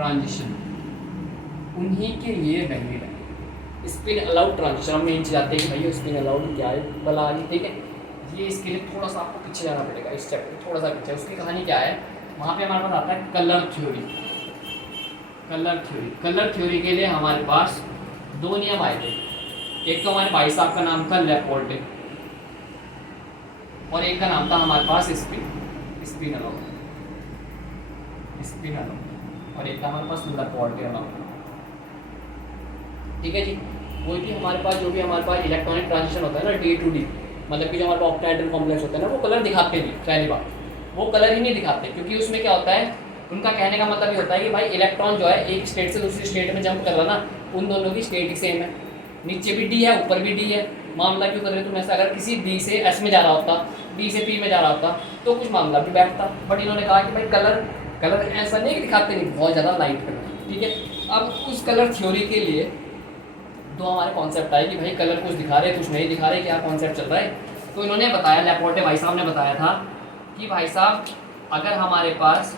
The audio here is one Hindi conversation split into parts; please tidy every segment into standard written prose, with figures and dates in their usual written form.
ट्रांजिशन उन्हीं के लिए वैलिड है। स्पिन अलाउड ट्रांजिशन हम मेन चीज़ आते हैं कि भाई स्पिन अलाउड क्या है बला आ गई, ठीक है। ये इसके लिए थोड़ा सा आपको पीछे जाना पड़ेगा, इस चैप्टर थोड़ा सा पीछे। उसकी कहानी क्या है, वहाँ पे हमारे पास आता है कलर थ्योरी। कलर थ्योरी के लिए हमारे पास दो नियम आए थे। एक तो हमारे भाई साहब का नाम था लेपोल्टे और एक का नाम था हमारे पास स्पिन अलाउड और एक था हमारे पास लेपोल्टे अलाउड, ठीक है जी। कोई भी हमारे पास जो भी हमारे पास इलेक्ट्रॉनिक ट्रांजिशन होता है ना डी टू डी, मतलब कि जो हमारे पास ऑक्टाहेड्रल कॉम्प्लेक्स होता है ना, वो कलर दिखाते नहीं। पहली बात वो कलर ही नहीं दिखाते, क्योंकि उसमें क्या होता है, उनका कहने का मतलब ये होता है कि भाई इलेक्ट्रॉन जो है एक स्टेट से दूसरी स्टेट में जंप कर रहा ना, उन दोनों की स्टेट ही सेम है। नीचे भी डी है ऊपर भी डी है, मामला क्यों कर रहे तुम ऐसा। अगर किसी डी से एस में जा रहा होता, डी से पी में जा रहा होता तो कुछ मामला भी बैठता। बट इन्होंने कहा कि भाई कलर ऐसा नहीं दिखाते, नहीं बहुत ज़्यादा लाइट कलर, ठीक है। अब उस कलर थ्योरी के लिए तो हमारे कॉन्सेप्ट आए कि भाई कलर कुछ दिखा रहे कुछ नहीं दिखा रहे, क्या कॉन्सेप्ट चल रहा है। तो इन्होंने बताया, लेपोल्टे भाई साहब ने बताया था कि भाई साहब अगर हमारे पास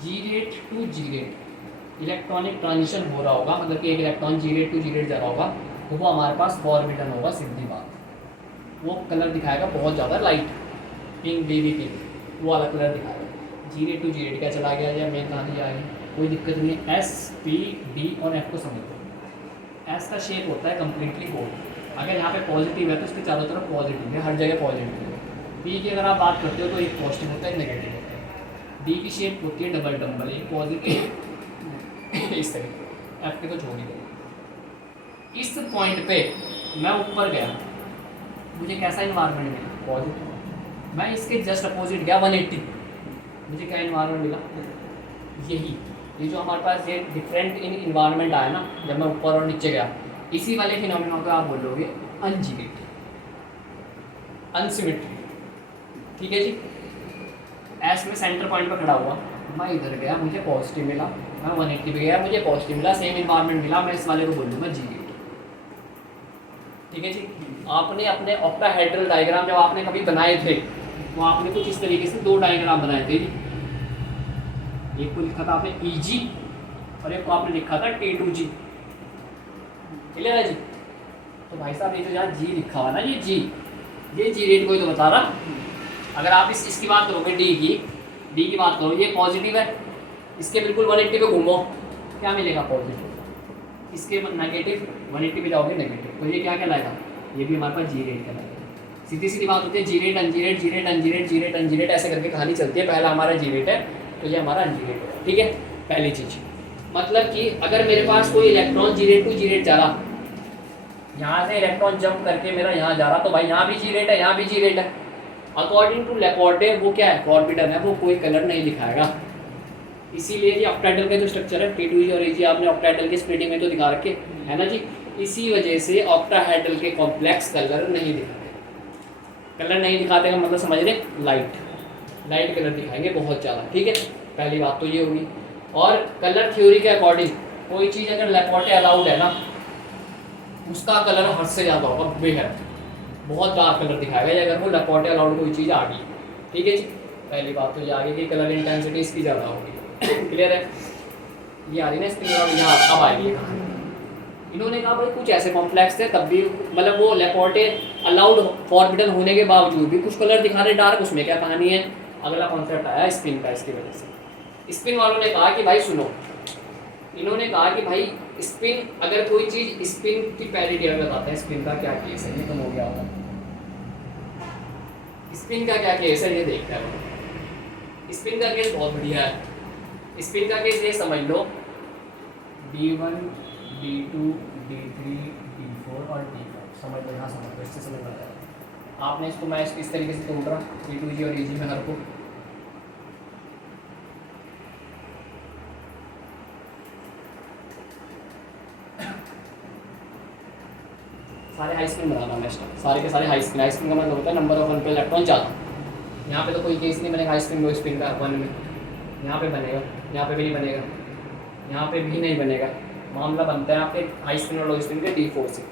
जी rate to ji rate electronic transition हो रहा होगा, मतलब कि एक electron ji rate to ji rate जा रहा होगा, तो वो हमारे पास फॉरबिडन होगा, सीधी बात। वो कलर दिखाएगा बहुत ज़्यादा लाइट, पिंक बेबी पिंक, वो वाला कलर दिखाएगा। जी रेट टू जी रेट क्या चला गया या मेन कहानी आ गई, कोई दिक्कत नहीं है। एस पी डी और एफ को समझ लो। एस का शेप होता है कम्प्लीटली गोल, अगर यहाँ पे पॉजिटिव है तो उसके चारों तरफ पॉजिटिव है, हर जगह पॉजिटिव है। पी की अगर आप बात करते हो तो एक पॉजिटिव होता है, एक नेगेटिव होता है। डी की शेप होती है डबल डम्बल, एक पॉजिटिव इस तरीके। एफ के तो छोड़ ही दो। इस पॉइंट पे मैं ऊपर गया, मुझे कैसा इन्वायरमेंट मिला, पॉजिटिव। मैं इसके जस्ट अपोजिट गया 180, मुझे क्या इन्वायरमेंट मिला, यही। ये जो हमारे पास ये डिफरेंट इन इन्वायरमेंट आया ना, जब मैं ऊपर और नीचे गया, इसी वाले फिनोमेना को आप बोलोगे अनजिमेट्री, अनसिमेट्री, ठीक है जी। एस में सेंटर पॉइंट पर खड़ा हुआ, मैं इधर गया मुझे पॉजिटिव मिला, मैं 180 पे गया मुझे पॉजिटिव मिला, सेम इन्वायरमेंट मिला, मैं इस वाले को बोलूँगा जी रेट, ठीक है जी। आपने अपने ऑक्टाहेड्रल डायग्राम जब आपने कभी बनाए थे तो आपने कुछ इस तरीके से दो डायग्राम बनाए थे जी। एक को लिखा था आपने EG और एक को आपने लिखा था T2G, क्लियर है जी। तो भाई साहब ये तो जहाँ G लिखा हुआ ना, ये जी रेट कोई तो बता रहा। अगर आप इसकी बात करोगे डी की बात करो, ये पॉजिटिव है, इसके बिल्कुल 180 पे घूमो, क्या मिलेगा पॉजिटिव। इसके नेगेटिव 180 पे जाओगे नेगेटिव, तो ये क्या कहलाएगा, ये भी हमारे पास जी रेट कहलाएगा। सीधी सीधी बात होती है, जी रेट अनजी रेट ऐसे करके कहानी चलती है। पहला हमारा जी रेट है तो ये हमारा अनजी रेट है, ठीक है। पहली चीज़ मतलब कि अगर मेरे पास कोई electron ji rate to ji rate जा रहा, यहाँ से इलेक्ट्रॉन जंप करके मेरा यहाँ जा रहा, तो भाई यहाँ भी जी रेट है, यहाँ भी जी रेट है। अकॉर्डिंग टू लेपोल्टे वो क्या है, फॉरबिडन है, वो कोई कलर नहीं दिखाएगा। इसीलिए ये ऑक्टाहेड्रल का जो स्ट्रक्चर है T2G और AG आपने ऑक्टाहेड्रल के स्प्लिटिंग में तो दिखा रखे है ना जी। इसी वजह से ऑक्टाहेड्रल के कॉम्प्लेक्स कलर नहीं दिखाते। कलर नहीं दिखाते का मतलब समझ रहे, लाइट कलर दिखाएंगे बहुत ज़्यादा, ठीक है। पहली बात तो ये होगी। और कलर थ्योरी के अकॉर्डिंग कोई चीज़ अगर लेपोल्टे अलाउड है ना, उसका कलर हद से ज़्यादा होगा, बेहद बहुत डार्क कलर दिखाएगा ये अगर वो लेपोल्टे अलाउड कोई चीज़ आ गई, ठीक है जी। पहली बात तो ये आ गई कि कलर इंटेंसिटी इसकी ज़्यादा होगी, क्लियर है। ये आ रही ना इसकी, यहाँ अब आएगी कहानी। इन्होंने कहा भाई कुछ ऐसे कॉम्प्लेक्स थे तब भी, मतलब वो लेपोल्टे अलाउड फॉरबिडन होने के बावजूद भी कुछ कलर दिखा रहे डार्क, उसमें क्या कहानी है। अगला कॉन्सेप्ट आया स्पिन का। इसकी वजह से स्पिन वालों ने कहा कि भाई सुनो, इन्होंने कहा कि भाई स्पिन, अगर कोई चीज़ स्पिन की पहली डेयर बताते हैं, स्पिन का क्या केस है, ये तो हो गया होगा। स्पिन का क्या केस है ये देखते हैं। स्पिन का केस बहुत बढ़िया है। स्पिन का केस ये समझ लो, D1 D2 D3 D4 और D5 समझ लो, यहाँ समझ लो, इससे समझ आता है। आपने इसको मैं इस तरीके से ढूंढ रहा T2G और AG में हर को सारे हाई स्पिन बनाना मैं सारे के सारे हाई स्पिन का मतलब होता है नंबर ऑफ वन पे इलेक्ट्रॉन ज़्यादा। यहाँ पे तो कोई केस नहीं बनेगा हाई स्पिन लो स्पिन का वन में, यहाँ पे बनेगा, यहाँ पे भी नहीं बनेगा, यहाँ पे भी नहीं बनेगा। मामला बनता है आपके हाई स्पिन और लो स्पिन के D4 से।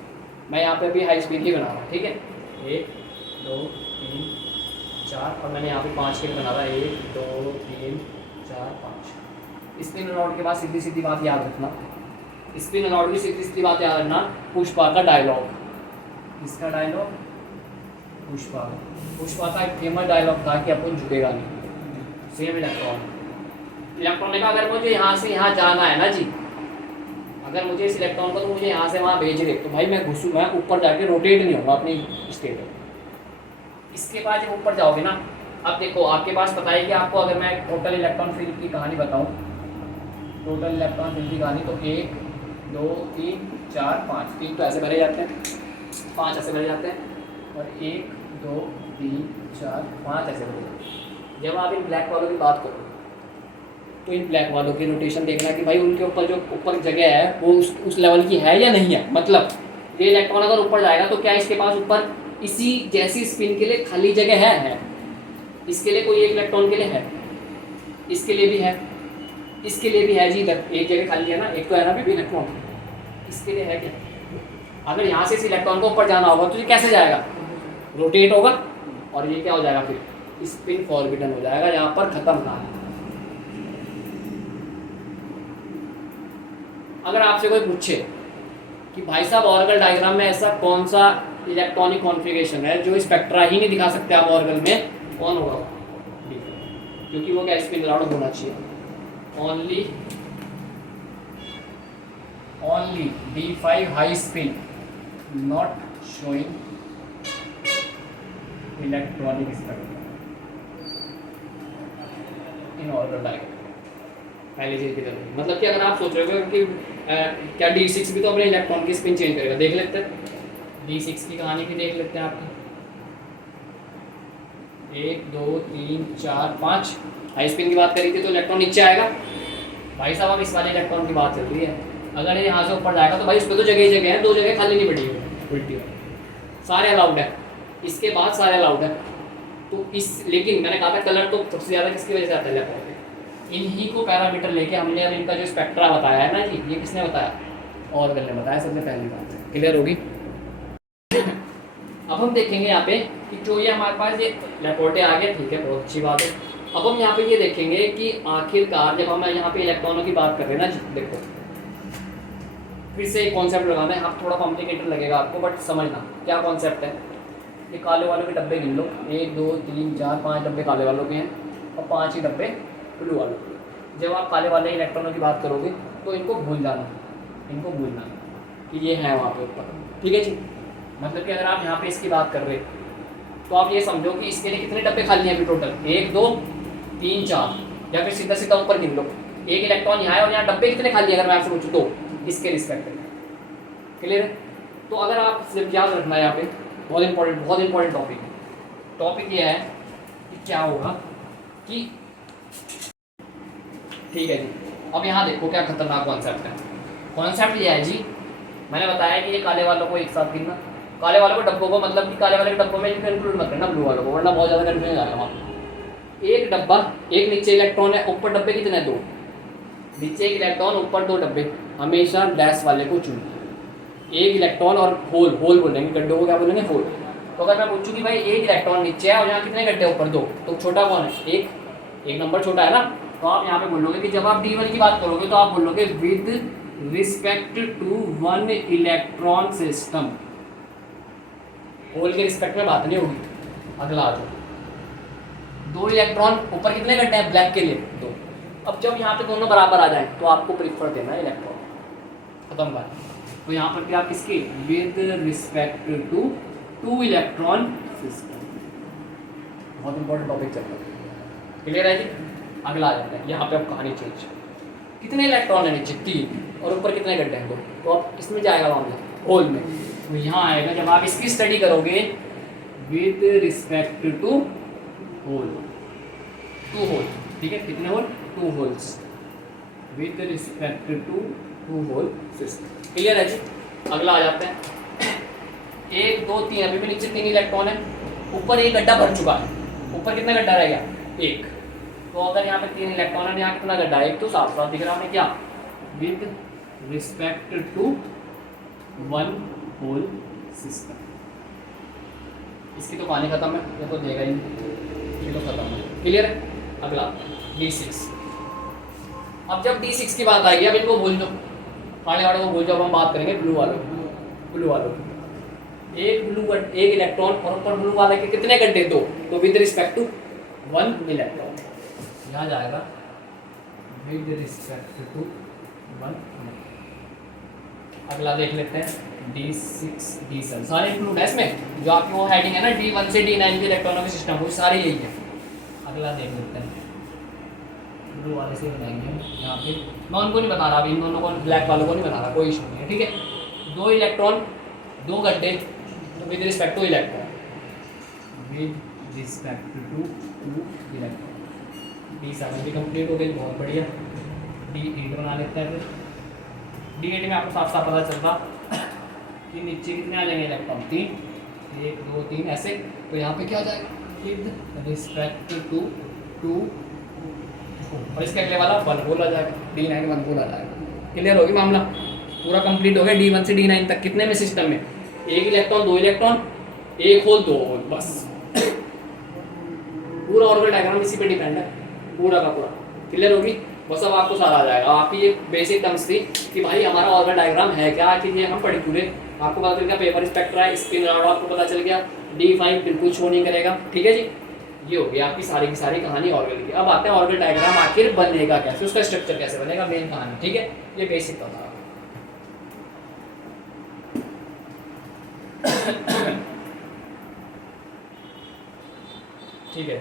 मैं यहाँ पे भी हाई स्पिन ही बना रहा हूँ, ठीक है। 1 2 3 4 और मैंने यहाँ पे 5 के बना रहा है, 1 2 3 4 5। स्पिन रॉड के बाद सीधी सीधी बात याद रखना, स्पिन रॉड की सीधी सीधी बात याद रखना, पुष्पा का डायलॉग, इसका डायलॉग पुष्पा, पुष्पा का एक फेमस डायलॉग था कि अपन झुकेगा नहीं। सेम इलेक्ट्रॉन, इलेक्ट्रॉन ने कहा अगर मुझे यहाँ से यहाँ जाना है ना जी, अगर मुझे इस इलेक्ट्रॉन को तो मुझे यहाँ से वहाँ भेज रहे, तो भाई मैं घुसूँ, मैं ऊपर जाके रोटेट नहीं होगा अपनी स्टेट में। इसके बाद जब ऊपर जाओगे ना, अब देखो आपके पास पता है कि आपको अगर मैं टोटल इलेक्ट्रॉन फील्ड की कहानी बताऊँ, टोटल इलेक्ट्रॉन फील्ड की कहानी, तो 1 2 3 4 5, 3 तो ऐसे भरे जाते हैं, 5 ऐसे भरे जाते हैं, और 1 2 3 4 5 ऐसे भरे जाते हैं। जब आप इन ब्लैक वालों की बात करो तो इन ब्लैक वालों की रोटेशन देखना कि भाई उनके ऊपर जो ऊपर जगह है वो उस लेवल की है या नहीं है। मतलब ये इलेक्ट्रॉन अगर ऊपर जाएगा तो क्या इसके पास ऊपर इसी जैसी स्पिन के लिए खाली जगह है? इसके लिए कोई एक इलेक्ट्रॉन के लिए है, इसके लिए भी है, इसके लिए भी है जी, इधर एक जगह खाली है ना, एक तो है ना भी इलेक्ट्रॉन, इसके लिए है क्या? अगर यहाँ से इस इलेक्ट्रॉन को ऊपर जाना होगा तो ये कैसे जाएगा? रोटेट होगा, और ये क्या हो जाएगा फिर? स्पिन फॉरबिडन हो जाएगा, यहाँ पर खत्म ना है। अगर आपसे कोई पूछे कि भाई साहब ऑर्गल डायग्राम में ऐसा कौन सा इलेक्ट्रॉनिक कॉन्फ़िगरेशन है जो स्पेक्ट्रा ही नहीं दिखा सकते आप ऑर्गल में, कौन होगा? क्योंकि वो क्या स्पिन अलाउड होना चाहिए, only D5 high spin not showing electronic spectra in Orgel diagram. पहली चीज की तरफ मतलब कि अगर आप सोच रहे हो कि क्या D6 भी तो अपने इलेक्ट्रॉन की स्पिन चेंज करेगा, देख लेते हैं D6 की कहानी भी देख लेते हैं आपकी। 1 2 3 4 5 हाई स्पिन की बात करी थी तो इलेक्ट्रॉन नीचे आएगा। भाई साहब अब इस वाले इलेक्ट्रॉन की बात चल रही है, अगर ये यहाँ से ऊपर जाएगा तो भाई उस पर तो जगह ही जगह है, 2 जगह खाली नहीं पड़ी हुई उल्टी, सारे अलाउड है, इसके बाद सारे अलाउड है। तो इस लेकिन मैंने कहा था कलर तो सबसे ज़्यादा किसकी वजह से आता है इलेक्ट्रॉन में, इन्हीं को पैरामीटर लेके हमने अब इनका जो स्पेक्ट्रा बताया है ना जी, ये किसने बताया? ऑर्गल ने बताया सबसे पहली बात। क्लियर होगी? अब हम देखेंगे यहाँ पे कि जो ये हमारे पास ये लेपोर्टे आ गया, ठीक है, बहुत अच्छी बात है। अब हम यहाँ पे ये देखेंगे कि आखिरकार जब हम यहाँ पे इलेक्ट्रॉनों की बात कर रहे हैं ना जी, देखो फिर से एक कॉन्सेप्ट लगाना है, आप थोड़ा कॉम्प्लिकेटेड लगेगा आपको बट समझना क्या कॉन्सेप्ट है। ये काले वालों के डब्बे गिन लो, 1 2 3 4 5 डब्बे काले वालों के हैं और 5 ही डब्बे ब्लू वालों के। जब आप काले वाले इलेक्ट्रॉनों की बात करोगे तो इनको भूल जाना, इनको भूलना कि ये है वहाँ पे ऊपर, ठीक है जी। मतलब कि अगर आप यहाँ पे इसकी बात कर रहे तो आप ये समझो कि इसके लिए कितने डब्बे खाली हैं अभी टोटल? 1 2 3 4, या फिर सीधा सीधा ऊपर गिन लो, एक इलेक्ट्रॉन यहाँ है और यहाँ डब्बे कितने खाली है अगर मैं आपसे पूछूँ तो इसके रिस्पेक्ट में। क्लियर है? तो अगर आप सिर्फ याद रखना है यहाँ पे बहुत इंपॉर्टेंट टॉपिक है। टॉपिक ये है कि क्या होगा कि ठीक है जी, अब यहाँ देखो क्या खतरनाक कॉन्सेप्ट है। कॉन्सेप्ट ये है जी, मैंने बताया कि ये काले वालों को एक साथ गिनना, काले वालों को डब्बों को, मतलब कि काले वाले के डब्बों में इनको इंक्लूड मत करना ब्लू वालों को, वरना बहुत ज़्यादा कन्फ्यूजन आएगा वहाँ। एक डब्बा, एक नीचे इलेक्ट्रॉन है, ऊपर डब्बे कितने? 2, नीचे एक इलेक्ट्रॉन, ऊपर 2 डब्बे। हमेशा डैश वाले को चुनिए, एक इलेक्ट्रॉन और होल बोलेंगे, गड्ढों को क्या बोलेंगे? होल। तो अगर मैं पूछूँ कि भाई एक इलेक्ट्रॉन नीचे है और यहाँ कितने गड्ढे? ऊपर 2, तो छोटा कौन है? एक नंबर छोटा है ना। तो आप यहाँ पे बोलोगे कि जब आप D1 की बात करोगे तो आप बोलोगे with respect to 1 electron system, hole के रिस्पेक्ट में बात नहीं होगी। अगला आ जाओ, 2 इलेक्ट्रॉन, ऊपर कितने गड्ढे हैं ब्लैक के लिए? 2। अब जब यहाँ पे दोनों बराबर आ जाए तो आपको प्रीफर देना है इलेक्ट्रॉन, खत्म बात। तो यहाँ पर भी आप किसके? With respect to 2 electron system. बहुत इंपॉर्टेंट टॉपिक चल रहा है, क्लियर है जी। अगला आ जाता है, यहाँ पे अब कहानी चेंज, कितने इलेक्ट्रॉन है नीचे? 3, और ऊपर कितने गड्ढे हैं? 2। तो अब किसमें जाएगा मामला? होल में। तो यहाँ आएगा जब आप इसकी स्टडी करोगे with respect to hole, 2 hole, ठीक है, कितने hole? 2 holes with respect to 2 hole system. Clear है जी। अगला आ जाते हैं, 1 2 3, अभी भी नीचे 3 इलेक्ट्रॉन है, ऊपर एक गड्ढा भर चुका है, ऊपर कितना गड्ढा रह गया? 1। तो अगर यहाँ पे 3 इलेक्ट्रॉन है, यहाँ कितना गड्ढा है? 1, तो साफ साफ दिख रहा है क्या? With respect to 1 hole system. इसकी तो कहानी खत्म है, ये तो देगा ही, ये तो खत्म है। क्लियर है? अगला D6, अब जब D6 की बात आएगी, अब इनको भूल दो, काले वालों को भूल जाओ, अब हम बात करेंगे ब्लू वालों ब्लू वालों एक इलेक्ट्रॉन और ऊपर ब्लू वाले के कितने गड्ढे? दो। तो विद रिस्पेक्ट टू 1 इलेक्ट्रॉन यहाँ जाएगा, विद रिस्पेक्ट टू 1। अगला देख लेते हैं D6 D7 सारे इंक्लूड है इसमें, जो आपकी वो हेडिंग है ना D1 से D9 के इलेक्ट्रॉनों के सिस्टम, वो सारे यही है। अगला देख लेते हैं, ब्लू वाले से बनाएंगे यहाँ पे, मैं उनको नहीं बता रहा अभी, इन दोनों को ब्लैक वालों को नहीं बता रहा, कोई इशू नहीं है, ठीक है। 2 इलेक्ट्रॉन 2 गड्ढे, तो with respect to electron, with respect to 2 electron. D7 भी कंप्लीट हो गई, बहुत बढ़िया। D8 बना लेते हैं फिर। D8 में आपको साफ साफ पता चलता कि नीचे कितने आ जाएंगे इलेक्ट्रॉन? 3, 1 2 3 ऐसे, तो यहाँ पे क्या आ जाएगा? विद रिस्पेक्ट टू 2, और इसका अगले वाला 1 बोला जाएगा, D9 1 बोला जाएगा। क्लियर होगी मामला? पूरा कंप्लीट हो गया D1 से D9 तक। कितने में सिस्टम में? 1 इलेक्ट्रॉन 2 इलेक्ट्रॉन, 1 होल 2 होल, बस। पूरा ऑर्बिटल डायग्राम इसी पे डिपेंड है, पूरा का पूरा। क्लियर होगी? बस अब आपको सारा आ जाएगा। आपकी ये बेसिक टर्म्स थी कि भाई हमारा ऑर्बिटल डायग्राम है क्या, आखिर ये हम पढ़े पूरे। आपको पता चल गया पेपर स्पेक्ट्रा है, स्पिन रॉड आपको पता चल गया, D5 बिल्कुल शो नहीं करेगा, ठीक है जी। ये हो गई आपकी सारी की सारी कहानी ऑर्बिटल की। अब आते हैं ऑर्बिटल डायग्राम आखिर बनेगा कैसे, उसका स्ट्रक्चर कैसे बनेगा, मेन कहानी, ठीक है। ये बेसिक था। ठीक है,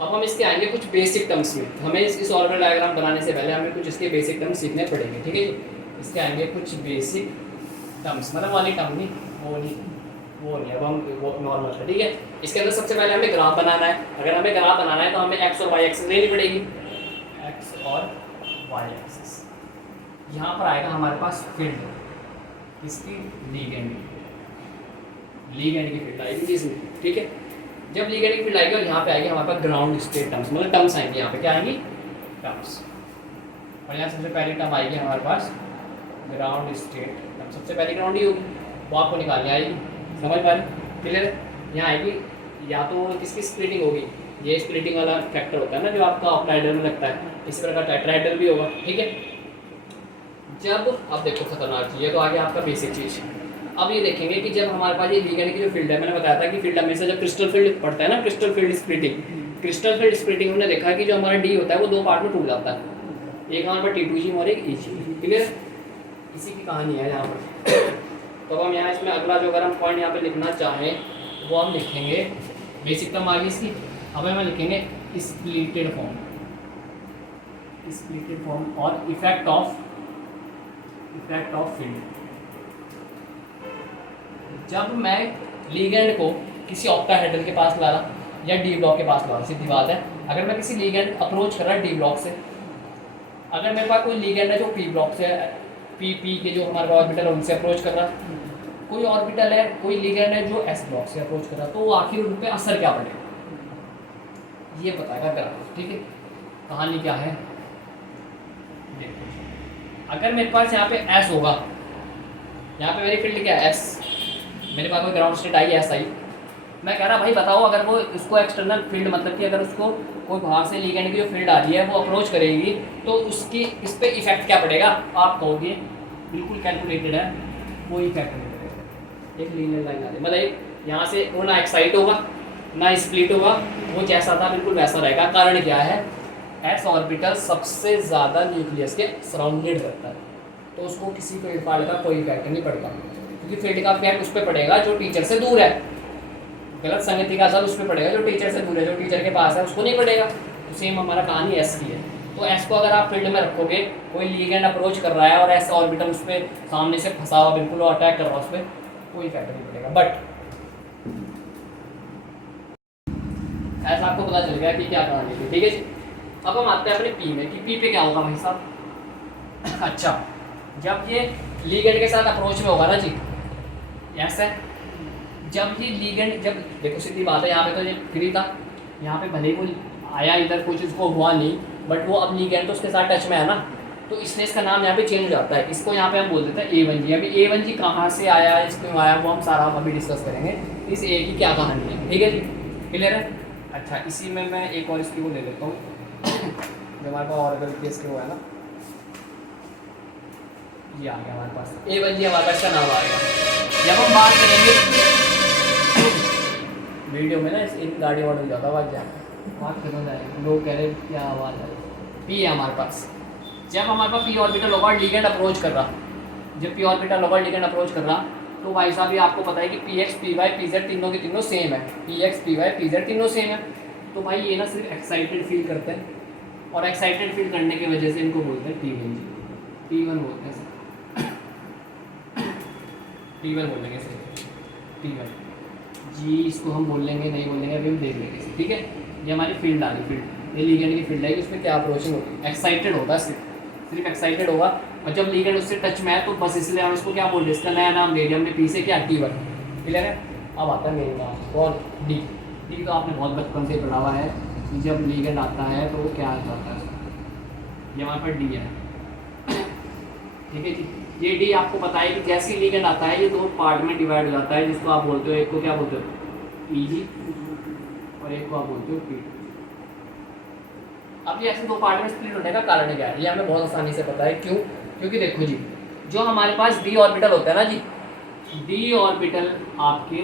अब हम इसके आएंगे कुछ बेसिक टर्म्स में। हमें इस ऑर्बिटल डायग्राम बनाने से पहले हमें कुछ इसके बेसिक टर्म्स सीखने पड़ेंगे, ठीक है जी। इसके आएंगे कुछ बेसिक टर्म्स, मतलब वाली टर्म नहीं, वो नहीं, अब हम वो नॉर्मल है, ठीक है। इसके अंदर सबसे पहले हमें ग्राफ बनाना है। अगर हमें ग्राफ बनाना है तो हमें एक्स और वाई एक्सिस लेनी पड़ेगी, एक्स और वाई एक्सिस। यहाँ पर आएगा हमारे पास फील्ड, इसकी लीगेंड की फील्ड आएगी इसमें, ठीक है। जब लीगेंड की फील्ड आएगी और यहाँ पे आएगी हमारे पास ग्राउंड स्टेट टर्म्स, मतलब टर्म्स आएंगी यहाँ पे, क्या आएंगी? टर्म्स। और यहाँ सबसे पहली टर्म आएगी हमारे पास ग्राउंड स्टेट टर्म, सबसे पहली ग्राउंड ही होगी, वो आपको निकालनी आएगी, समझ पा रहे? क्लियर? यहाँ आएगी या तो किसकी स्प्लिटिंग होगी, ये स्प्लिटिंग वाला फैक्टर होता है ना जो आपका ऑक्टाहेड्रल में लगता है, इसी प्रकार टेट्राहेड्रल भी होगा, ठीक है। जब अब देखो खतरनाक चीज़ है, तो आगे आपका बेसिक चीज़। अब ये देखेंगे कि जब हमारे पास ये लीगेंड की जो फील्ड है, मैंने बताया था कि फील्ड हमेशा जब क्रिस्टल फील्ड पड़ता है ना, क्रिस्टल फील्ड स्प्लिटिंग हमने देखा है कि जो हमारा डी होता है वो 2 पार्ट में टूट जाता है, एक हमारे पास T2G और एक EG। क्लियर? इसी की कहानी है यहाँ पर। तो हम यहाँ इसमें अगला जो अगर हम पॉइंट यहाँ पे लिखना चाहें वो हम लिखेंगे, बेसिक टर्म आ गई इसकी। अब हम लिखेंगे स्प्लिटेड फॉर्म और इफेक्ट ऑफ फील्ड। जब मैं लीगेंड को किसी ऑक्टाहेड्रल के पास ला रहा या डी ब्लॉक के पास ला रहा, सीधी बात है, अगर मैं किसी लीगेंड अप्रोच कर रहा डी ब्लॉक से, अगर मेरे पास कोई लीगेंड है जो पी ब्लॉक से, पी के जो हमारे ऑर्बिटल है उनसे अप्रोच कर रहा, कोई ऑर्बिटल है, कोई लीगेंड है जो एस ब्लॉक से अप्रोच कर रहा, तो वो आखिर उन पर असर क्या पड़ेगा ये बताएगा ग्राफ, ठीक है। कहानी क्या है देखो, अगर मेरे पास यहाँ पे एस होगा, यहाँ पे मेरी फील्ड क्या है एस, मेरे पास कोई ground state I S I, मैं कह रहा भाई बताओ अगर वो इसको एक्सटर्नल फील्ड, मतलब कि अगर उसको कोई बाहर से लीगेंड की जो फील्ड आ रही है वो अप्रोच करेगी तो उसकी इस पर इफेक्ट क्या पड़ेगा, आप कहोगे बिल्कुल कैलकुलेटेड है, वो इफेक्ट नहीं पड़ेगा। एक लीनियर लाइन आ रही, मतलब यहाँ से वो ना एक्साइट होगा ना स्प्लिट होगा, वो जैसा था बिल्कुल वैसा रहेगा। कारण क्या है, एस ऑर्बिटल सबसे ज़्यादा न्यूक्लियस के सराउंडेड करता है, तो उसको किसी फील्ड फाल्ट का कोई इफेक्ट नहीं पड़ता, क्योंकि फील्ड का इफेक्ट उस पर पड़ेगा जो टीचर से दूर है, गलत संगति का असर उस पर पड़ेगा जो टीचर से दूर है, जो टीचर के पास है उसको नहीं पड़ेगा। तो सेम हमारा कहानी एस की है। तो एस को अगर आप फील्ड में रखोगे, कोई लीगेंड अप्रोच कर रहा है और एस ऑर्बिटल उस पर सामने से फंसा हुआ बिल्कुल अटैक कर रहा है, उस पर कोई इफेक्ट नहीं पड़ेगा। बट ऐसा आपको पता चल गया कि क्या कहानी थी, ठीक है जी। अब हम आते हैं अपने पी में कि पी पे क्या होगा भाई साहब। अच्छा, जब ये लीगेंड के साथ अप्रोच में होगा ना जी, ऐसा जब ये लीगेंड, जब देखो सीधी बात है, यहाँ पे तो ये फ्री था, यहाँ पे भले ही वो आया इधर कुछ उसको हुआ नहीं, बट वो अब लीगेंड तो उसके साथ टच में है ना, तो इसलिए इसका नाम यहाँ पे चेंज हो जाता है। इसको यहाँ पे हम बोल देते हैं A1G। अभी A1G कहाँ से आया, इसको आया, वो हम सारा अभी डिस्कस करेंगे, इस ए की क्या कहानी है, ठीक है जी, क्लियर है। अच्छा, इसी में मैं एक और इसकी वो ले लेता हूँ जो हमारे पास ऑर्बिटल केस के वो है ना, ये आ गया हमारे पास A1 जी, हमारे पास का नाम आ गया। जब हम बात करेंगे वीडियो में ना इन गाड़ियों वालों ज़्यादा आवाज़ जाए, बात करना जाएगा, लोग कह रहे हैं क्या आवाज़ है। पी है हमारे पास। जब हमारे पास पी ऑर्बिटल होगा लिगेंड अप्रोच कर रहा, जब पी ऑर्बिटल होगा लिगेंड अप्रोच कर रहा, तो भाई साहब ये आपको पता है कि p x p y p z तीनों के तीनों सेम है। P x p y p z तीनों सेम है। तो भाई ये ना सिर्फ एक्साइटेड फील करते हैं, और एक्साइटेड फील करने की वजह से इनको बोलते हैं T1 जी, T1 बोलते हैं सर, T1 बोलेंगे सर, T1 जी। इसको हम बोल लेंगे नहीं बोल लेंगे, अभी हम देख लेंगे, ठीक है। ये हमारी फील्ड आ रही, फील्ड ये लीगेंड की फील्ड है कि उसमें क्या अप्रोचिंग होगी, एक्साइटेड होगा, सिर्फ एक्साइटेड होगा। और जब लीगेंड उससे टच में है तो बस इसलिए हम उसको क्या बोल रहे हैं, इसका नया नाम दे दिया हमने, पी से क्या T1, क्लियर है। अब आता है मेन नाम कौन, डी। डी तो आपने बहुत बचपन से पढ़ा हुआ है कि जब लीगेंड आता है तो वो क्या आ जाता है, ये हमारे पास डी है, ठीक है जी। ये डी आपको पता है कि जैसे ही लीगेंड आता है ये दो पार्ट में डिवाइड हो जाता है, जिसको आप बोलते हो, एक को क्या बोलते हो Eg और एक को आप बोलते हो P2। अब ये ऐसे दो पार्ट में स्प्लिट होने का कारण क्या है, ये हमें बहुत आसानी से पता है। क्यों? क्योंकि देखो जी, जो हमारे पास डी ऑर्बिटल होता है ना जी, डी ऑर्बिटल आपके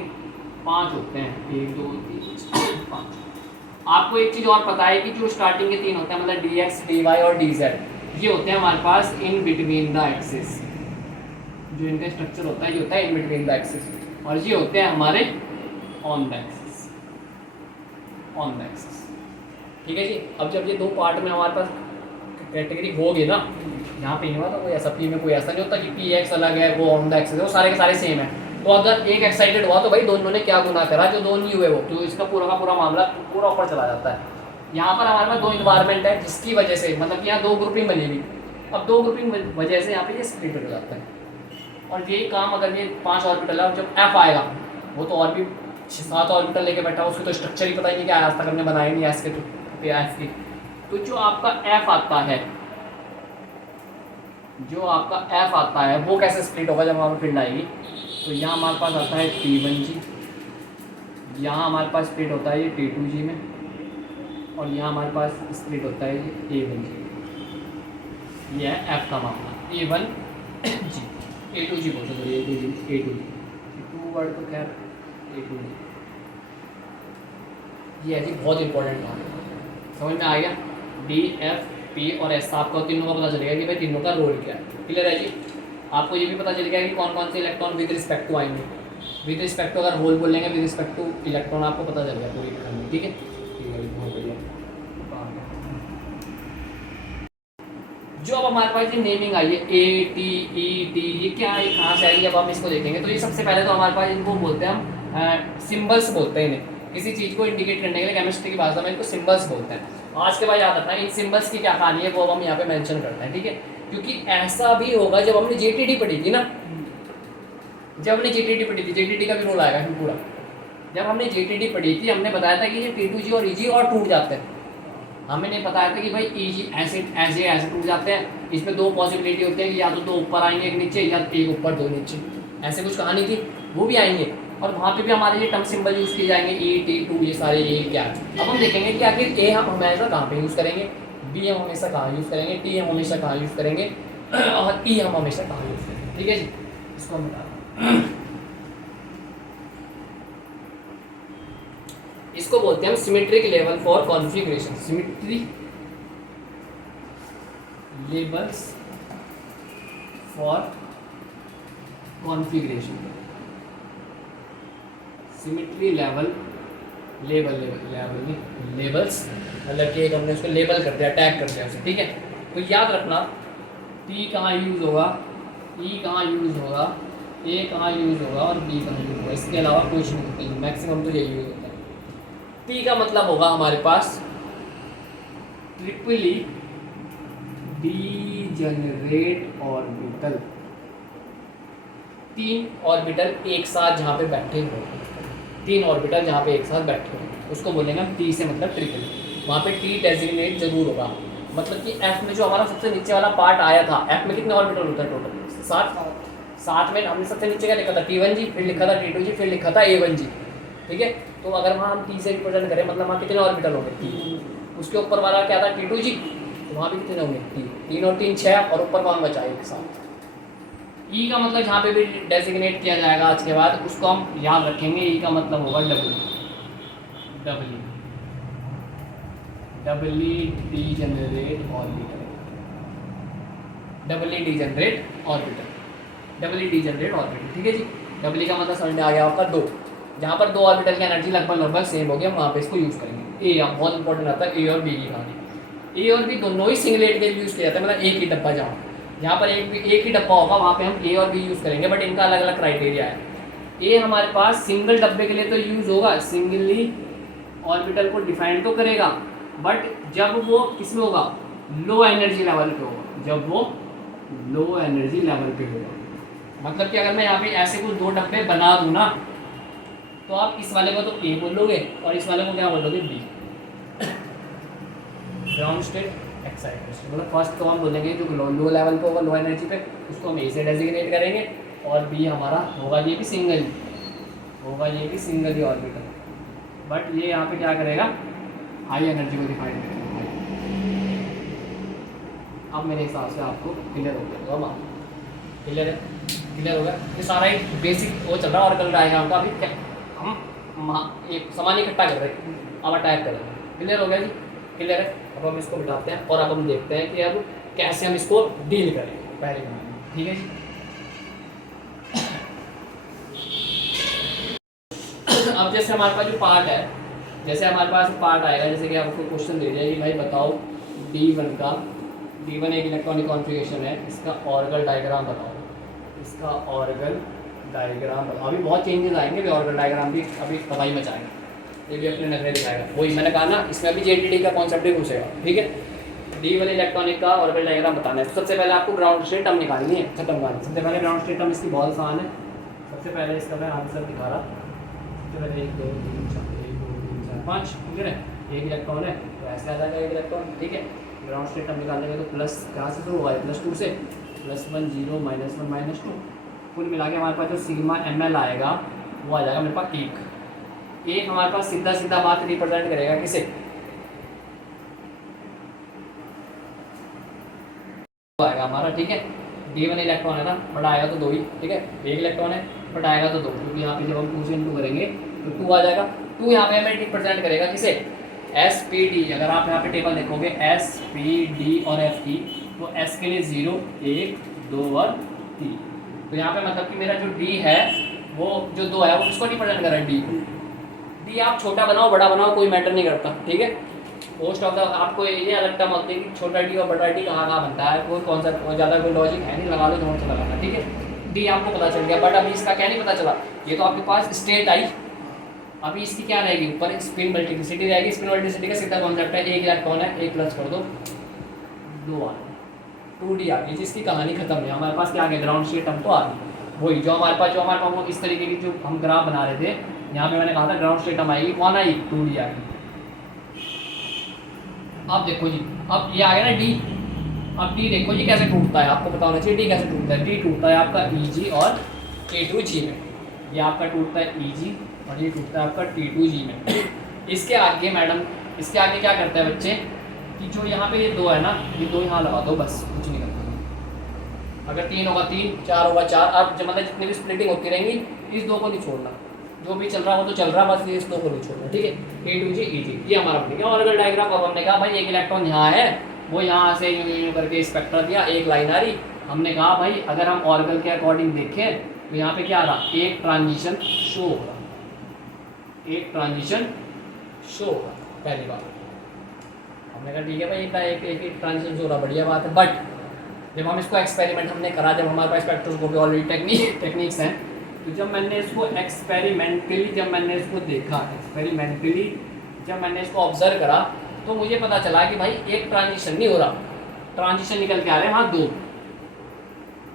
5 होते हैं, 1 2 3 4 5। आपको एक चीज़ और पता है कि जो स्टार्टिंग के 3 होते हैं, मतलब dx dy और dz, ये होते हैं हमारे पास इन बिटवीन द एक्सिस। जो इनका स्ट्रक्चर होता है ये होता है इन बिटवीन द एक्सिस, और ये होते हैं हमारे on the axis, on the axis, ठीक है जी। अब जब ये दो पार्ट में हमारे पास कैटेगरी होगी ना, यहाँ पे नहीं हुआ था कोई ऐसा, पी में कोई ऐसा नहीं होता कि पी एक्स अलग है वो ऑन द एक्सिस है, वो सारे के सारे सेम है। तो अगर एक एक्साइटेड हुआ तो भाई दोनों ने क्या गुना करा, जो दो नहीं हुए वो, तो इसका पूरा का पूरा मामला पूरा ऊपर चला जाता है। यहाँ पर हमारे पास दो इन्वायरमेंट है जिसकी वजह से, मतलब कि यहाँ दो ग्रुपिंग बनेगी। अब दो ग्रुपिंग वजह से यहाँ पे ये स्प्लिट हो जाता है, और यही काम अगर ये 5 ऑर्बिटल है, और जब एफ आएगा वो तो और भी 6-7 ऑर्बिटल लेके बैठा, उसको तो स्ट्रक्चर ही पता ही नहीं क्या आज तक हमने बनाया नहीं एस के, तो एफ की। तो जो आपका एफ आता है, जो आपका एफ आता है वो कैसे स्प्लिट होगा जब हमारे फील्ड आएगी, तो यहाँ हमारे पास आता है T1 जी, यहाँ हमारे पास स्प्लिट होता है ये T2 जी में, और यहाँ हमारे पास स्प्लिट होता है ये A1 जी। ये है एफ का मामला, A1 जी, A2 जी बोलते हैं, A2 ji, A2 ji, to word तो खैर A2 जी। ये है जी बहुत इंपॉर्टेंट बात, समझ में आ गया। डी एफ पी और एस आपको तीनों का पता चलेगा कि भाई तीनों का रोल क्या है, क्लियर है जी। आपको ये भी पता चल गया कि कौन कौन से इलेक्ट्रॉन विद रिस्पेक्ट टू आएंगे, विद रिस्पेक्ट टू अगर होल बोल लेंगे, विद रिस्पेक्ट टू इलेक्ट्रॉन आपको पता चल गया पूरी कहानी, ठीक है। बहुत बढ़िया। जो अब हमारे पास ये नेमिंग आई है ए टी ई टी, ये क्या है, कहाँ से आई, अब हम इसको देखेंगे। तो ये सबसे पहले तो हमारे पास इनको बोलते हैं हम सिम्बल्स बोलते हैं इन्हें, किसी चीज़ को इंडिकेट करने के लिए केमिस्ट्री की भाषा में इनको सिम्बल्स बोलते हैं। आज के बाद याद रखना है इन सिम्बल्स की क्या कहानी है, वो अब हम यहाँ पे मेंशन करते हैं, ठीक है। क्योंकि ऐसा भी होगा, जब हमने JTD पढ़ी थी ना, जब हमने JTD पढ़ी थी, JTD का भी रोल आएगा फिर पूरा। जब हमने JTD पढ़ी थी हमने बताया था कि ये T2G और EG और टूट जाते हैं। हमें नहीं बताया था कि भाई EG ऐसे टूट जाते हैं, इसमें दो पॉसिबिलिटी होती है कि या तो दो ऊपर आएंगे एक नीचे, या एक ऊपर दो नीचे, ऐसे कुछ कहानी थी, वो भी आएंगे। और वहाँ पे भी हमारे ये टर्म सिंबल यूज़ किए जाएंगे, E T2 ये सारे ये क्या। अब हम देखेंगे कि आखिर A हम हमेशा कहाँ पे यूज़ करेंगे, B हम हमेशा कहाँ यूज़ करेंगे, T हम हमेशा कहाँ यूज़ करेंगे, और E हम हमेशा कहाँ यूज़ करेंगे, ठीक है जी। इसको हम बता, इसको बोलते हैं हम symmetric level for configuration, symmetry levels for configuration, symmetry levels, मतलब कि एक हमने उसको लेबल कर दिया, टैग कर दिया उसे, ठीक है। तो याद रखना T कहाँ यूज़ होगा, E कहाँ यूज़ होगा, A कहाँ यूज़ होगा और B कहाँ यूज़ होगा, इसके अलावा कुछ नहीं, मैक्सिमम तो यही यूज़ होता है। T का मतलब होगा हमारे पास ट्रिपली डीजेनरेट ऑर्बिटल, 3 ऑर्बिटल एक साथ जहाँ पे बैठे हो, 3 ऑर्बिटल जहाँ पे एक साथ बैठे हो, उसको बोलेंगे हम T से मतलब ट्रिपल। वहाँ पे T डेजिग्नेट जरूर होगा, मतलब कि F में जो हमारा सबसे नीचे वाला पार्ट आया था, F में कितने ऑर्बिटल होता है टोटल, 7 में हमने सबसे नीचे क्या लिखा था T1 जी, फिर लिखा था T2 जी, फिर लिखा था A1 जी, ठीक है। तो अगर वहाँ हम T से रिप्रेजेंट करें, मतलब वहाँ कितने ऑर्बिटल होंगे, 3। उसके ऊपर वाला क्या था T2 जी, तो वहाँ भी कितने होंगे 3 और 3 6, और ऊपर 1 बचा एक साथ, ई का मतलब जहाँ पे भी डेजिग्नेट किया जाएगा आज के बाद उसको हम याद रखेंगे। ई का मतलब होगा W, W doubly degenerate orbital, doubly degenerate orbital, doubly degenerate orbital. ठीक है जी। डब्ली का मतलब समझ में आ गया आपका दो, जहाँ पर दो ऑर्बिटल की एनर्जी लगभग सेम होगी हम वहाँ पे इसको यूज़ करेंगे। ए बहुत इंपॉर्टेंट आता है ए और बी की कहानी। ए और बी दोनों ही सिंगलेट के लिए यूज़ किया जाता है, मतलब एक ही डब्बा, जहाँ पर एक ही डब्बा होगा वहाँ पे हम ए और बी यूज़ करेंगे, बट इनका अलग अलग क्राइटेरिया है। ए हमारे पास सिंगल डब्बे के लिए तो यूज़ होगा, सिंगली ऑर्बिटल को डिफाइन तो करेगा, बट जब वो किस में होगा, लो एनर्जी लेवल पे होगा, जब वो लो एनर्जी लेवल पे होगा। मतलब कि अगर मैं यहाँ पे ऐसे कुछ दो डब्बे बना दूँ ना, तो आप इस वाले को तो ए बोलोगे और इस वाले को क्या बोलोगे, बी, ग्राउंड स्टेट एक्साइटेशन। मतलब फर्स्ट तो हम बोलेंगे जो लो लेवल पे होगा, लो एनर्जी पे, उसको हम ए से डेजिग्नेट करेंगे, और बी हमारा होगा ये भी सिंगल, होगा ये भी सिंगल ही ऑर्बिटल, बट ये यहाँ पे क्या करेगा, हाई एनर्जी को डिफाइन करेगा। अब मेरे हिसाब से आपको क्लियर हो गया होगा, क्लियर है, क्लियर हो गया। ये सारा एक बेसिक वो चल रहा है और कल डायग्राम का, अभी हम एक सामान इकट्ठा कर रहे हैं, अब अटैक कर रहे हैं। क्लियर हो गया जी, क्लियर है। अब हम इसको बिठाते हैं और अब हम देखते हैं कि अब कैसे हम इसको डील करें पहले कहानी। ठीक है जी। अब जैसे हमारे पास जो पार्ट है, जैसे हमारे पास पार्ट आएगा, जैसे कि आपको क्वेश्चन दे दिया कि भाई बताओ D1 का, D1 एक इलेक्ट्रॉनिक कॉन्फ़िगरेशन है, इसका ऑर्गल डायग्राम बताओ, इसका ऑर्गल डायग्राम बताओ। अभी बहुत चेंजेस आएंगे, अभी ऑर्गल डायग्राम भी अभी तबाही मचाएगा, ये भी अपने नखरे दिखाएगा। वही मैंने कहा ना, इसमें अभी जेटीडी का कॉन्सेप्ट भी घुसेगा। ठीक है। D1 इलेक्ट्रॉनिक का ऑर्बिटल डायग्राम बताना है। सबसे पहले आपको ग्राउंड स्टेट टर्म निकालनी है, खत्म करनी। सबसे पहले ग्राउंड स्टेट टर्म इसकी बहुत आसान है। सबसे पहले इसका मैं आंसर दिखा रहा, सबसे पहले 1 2 3 4 5, ठीक है। एक इलेक्ट्रॉन है तो ऐसे आ जाएगा एक इलेक्ट्रॉन। ठीक है। ग्राउंड स्टेट टर्म निकालने के तो प्लस कहाँ से शुरू हुआ है, +2 से, +1 0 -1 -2, कुल मिला के हमारे पास जो सिग्मा ml आएगा वो आ जाएगा मेरे पास 1। एक हमारे पास सीधा सीधा बात रिप्रेजेंट करेगा किसे, आएगा हमारा। ठीक है। D1 इलेक्ट्रॉन है ना, बट आएगा तो 2 ही। ठीक है। एक इलेक्ट्रॉन है बट आएगा तो 2, क्योंकि यहाँ पे जब हम 2 से इंटू करेंगे तो 2 आ जाएगा। 2 यहाँ पे हमें रिप्रेजेंट करेगा किसे, SPD। अगर आप यहाँ पे टेबल देखोगे SPD और FT, तो S के लिए 0 1 2 और 3, तो यहाँ पे मतलब कि मेरा जो D है वो जो 2 है वो किसको रिप्रेजेंट कर रहा है, D को। D आप छोटा बनाओ बड़ा बनाओ कोई मैटर नहीं करता। ठीक है। मोस्ट ऑफ द आपको ये अलग टर्म होती है कि छोटा डी और बड़ा डी कहाँ बनता है, कोई कॉन्सेप्ट ज़्यादा कोई लॉजिक है नहीं, लगा लो जो से लगाना। ठीक है। डी आपको पता चल गया, बट अभी इसका क्या नहीं पता चला। ये तो आपके पास स्टेट आई, अभी इसकी क्या रहेगी, ऊपर स्पिन मल्टीप्लिसिटी रहेगी। स्पिन मल्टीप्लिसिटी का सीधा कॉन्सेप्ट है, एक इलेक्ट्रॉन है, एक प्लस कर दो 2 आ 2D आ गई, जिसकी कहानी खत्म है। हमारे पास क्या आ गया, ग्राउंड स्टेट टर्म तो आ गई। वही जो हमारे पास वो इस तरीके की जो हम ग्राफ बना रहे थे, यहाँ पे मैंने कहा था ग्राउंड स्टेट टर्म आएगी, कौन आई, 2D आ गई। अब देखो जी, अब ये आ गया ना डी। अब डी देखो जी कैसे टूटता है, आपको पता होना चाहिए डी कैसे टूटता है। डी टूटता है आपका EG और T2G में। ये आपका टूटता है EG और ये टूटता है आपका T2G में। इसके आगे मैडम, इसके आगे क्या करता है बच्चे कि जो यहाँ पे ये 2 है ना, ये 2 यहाँ लगा दो, बस कुछ नहीं करता। अगर 3 होगा 3, 4 होगा 4, अब जब मतलब जितनी भी स्प्लिटिंग होती रहेंगी, इस 2 को नहीं छोड़ना, जो भी चल रहा है वो तो चल रहा है, बस ये इस 2 को नहीं छोड़ना। ठीक है। T2G EG ये हमारा बन गया ऑर्बिटल डायग्राम। अब हमने कहा भाई एक इलेक्ट्रॉन यहाँ है, वो यहाँ से यूं करके स्पेक्ट्रा दिया, एक लाइन आ रही। हमने कहा भाई अगर हम ऑर्बिटल के अकॉर्डिंग देखें तो यहाँ पे क्या आ रहा, एक ट्रांजिशन शो हो रहा, एक ट्रांजिशन शो हो रहा। पहली बात हमने कहा ठीक है भाई एक ट्रांजिशन शो हो रहा, बढ़िया बात है। बट जब हम इसको एक्सपेरिमेंट हमने करा, जब हमारे पास स्पेक्ट्रोस्कोपी ऑलरेडी टेक्निक्स हैं, तो जब मैंने इसको एक्सपेरिमेंटली देखा, एक्सपेरिमेंटली जब मैंने इसको ऑब्जर्व करा, तो मुझे पता चला कि भाई एक ट्रांजिशन नहीं हो रहा, ट्रांजिशन निकल के आ रहे हैं वहाँ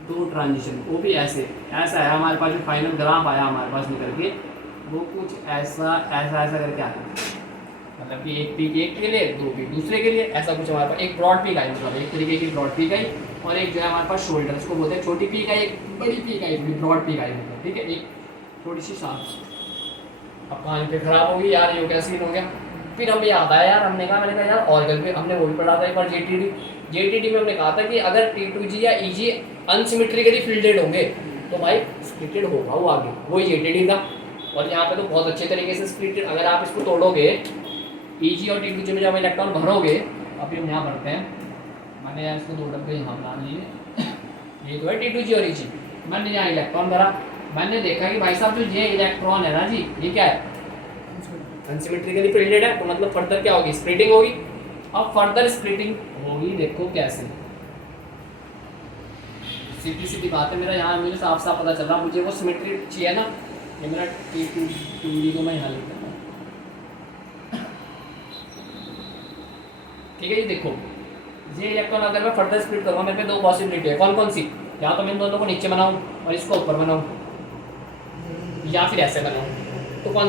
दो ट्रांजिशन, वो भी ऐसे ऐसा है। हमारे पास जो फाइनल ग्राफ आया हमारे पास निकल के, वो कुछ ऐसा करके आया, मतलब कि एक पीक एक के लिए, 2 पीक दूसरे के लिए, ऐसा कुछ हमारे पास। एक ब्रॉड पीक आई, मतलब एक तरीके की ब्रॉड पीक आई, और एक जो है हमारे पास शोल्डर, उसको बोलते हैं छोटी पीक आई, एक बड़ी पीक आई, ब्रॉड पीक आई, मतलब ठीक है, एक थोड़ी सी शार्प। अब कहानी पे खराब होगी यार, ये क्या सीन हो गया। फिर हमें याद आया यार, मैंने कहा यार ऑर्गल पे हमने वो भी पढ़ा था एक बार, JTT में हमने कहा था कि अगर T2G या EG अनसिमेट्रिकली फील्डेड होंगे तो भाई स्प्लिटेड होगा वो आगे, वही JTT था। और यहाँ पे तो बहुत अच्छे तरीके से स्प्लिटेड, अगर आप इसको तोड़ोगे EG और T2G में जब इलेक्ट्रॉन भरोगे, अभी हम यहाँ भरते हैं, मैंने यहाँ इसको 2 डब्बे यहाँ बना लिए, ये तो है T2G और EG। मैंने यहाँ इलेक्ट्रॉन भरा, मैंने देखा कि भाई साहब जो ये इलेक्ट्रॉन है ना जी, ये क्या है, अनसिमेट्रिकली फील्डेड है, तो मतलब फर्दर क्या होगी, स्प्लिटिंग होगी। अब फर्दर स्प्लिटिंग होगी, देखो कैसे, सीधी सीधी बात है, मेरा यहाँ मुझे साफ साफ पता चल रहा, मुझे वो सिमेट्री चाहिए ना, ये मेरा T2G को मैं यहाँ लिख देता हूँ, ठीक है जी। देखो ये इलेक्ट्रॉन अगर मैं फर्दर स्प्लिट करूँगा, मेरे पे 2 पॉसिबिलिटी है, कौन कौन सी, या तो मैं इन दोनों को नीचे बनाऊँ और इसको ऊपर बनाऊँ, या फिर ऐसे बनाऊँ, तो कौन